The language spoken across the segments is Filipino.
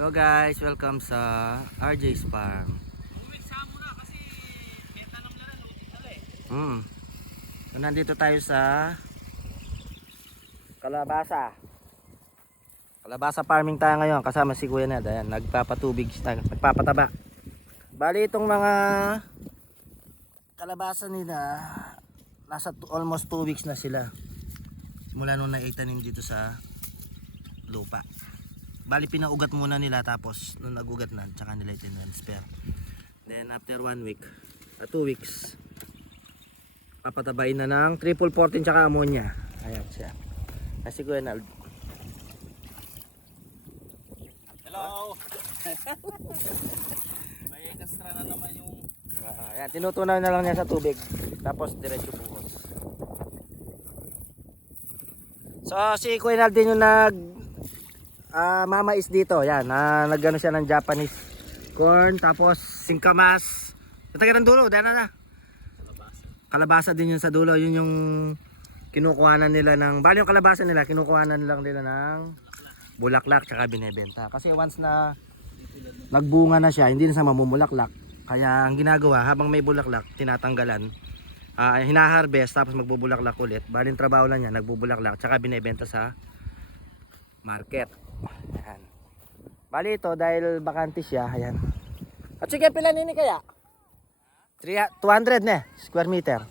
So guys, welcome sa RJ's Farm. So, nandito tayo sa Kalabasa. Kalabasa farming tayo ngayon kasama si Kuya Ned. Ayan, nagpapatubig tayo, nagpapataba. Bali itong mga kalabasa nila nasa almost 2 weeks na sila. Simula nung naitanim dito sa lupa. Bali pinaugat muna nila tapos nung nagugat na tsaka nila itinransfer. Then after 1 week, 2 weeks, papatabain na ng triple 14 tsaka ammonia. Ayan siya. Kasi Kuya Nald. Hello! May extra na naman yung... Ayan, tinutunaw na lang niya sa tubig. Tapos diretso buhos. So si Kuya Nald din yung mamais dito. Yan, nagano siya ng Japanese corn, tapos singkamas. Taga ng dulo, dana na. Kalabasa din yun sa dulo. Yun yung kinukuhanan nila ng, bali yung kalabasa nila, kinukuhanan lang nila ng bulaklak tsaka binebenta. Kasi once na nagbunga na siya, hindi na sa mamumulaklak. Kaya ang ginagawa, habang may bulaklak, tinatanggalan. Hinaharvest, tapos magbubulaklak ulit. Bali yung trabaho lang niya, nagbubulaklak, tsaka binebenta sa market. Ayan. Bali ito dahil bakante siya, ayan. At sige, pila nini kaya? 200 na square meter.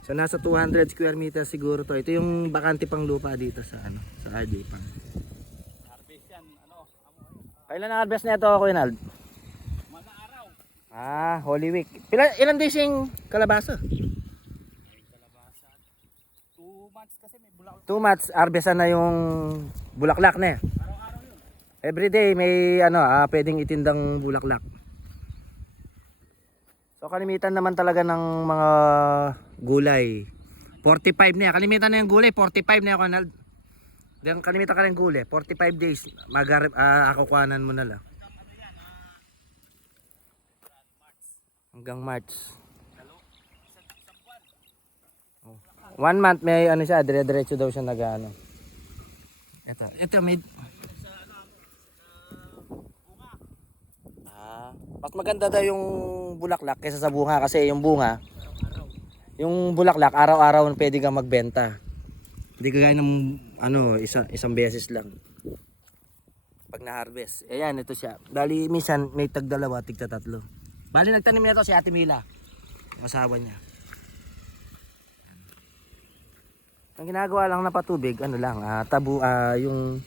So nasa 200 square meter siguro to. Ito yung bakante pang lupa dito sa sa RJ Farm. Harvest yan, Kailan ang harvest na ito, Kuya Nald? mga araw. Holy Week. Ilan days yung kalabasa? May kalabasa. 2 months kasi may bulaklak. 2 months harvestan na yung bulaklak na. Araw-araw yun. Everyday may pwedeng itindang bulaklak. So kalimitan naman talaga ng mga gulay 45 na yan. Kalimitan na yung gulay 45 na yan, Ronald. Diyan kalimitan ka ng gulay 45 days akukuhanan mo na lang. Hanggang March. 1 month may siya, dire-diretso daw siya nag-ano. Ito may mas maganda daw yung bulaklak kaysa sa bunga kasi yung bunga, yung bulaklak araw-araw pwede kang magbenta. Hindi kagaya ng isang beses lang pag na-harvest. Ayan, ito siya. Bali minsan may tag-2, tig-3. Bali nagtanim nito si Ate Mila, yung asawa niya. Ang ginagawa lang na patubig, yung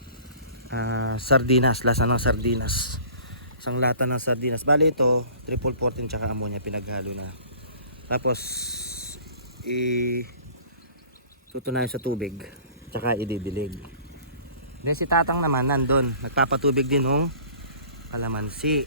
sardinas, lasa ng sardinas. Isang lata ng sardinas. Bali ito, triple 14 tsaka ammonia pinaghalo na. Tapos tutunayan sa tubig tsaka ididilig. Then si Tatang naman nandun, nagpapatubig din ng kalamansi.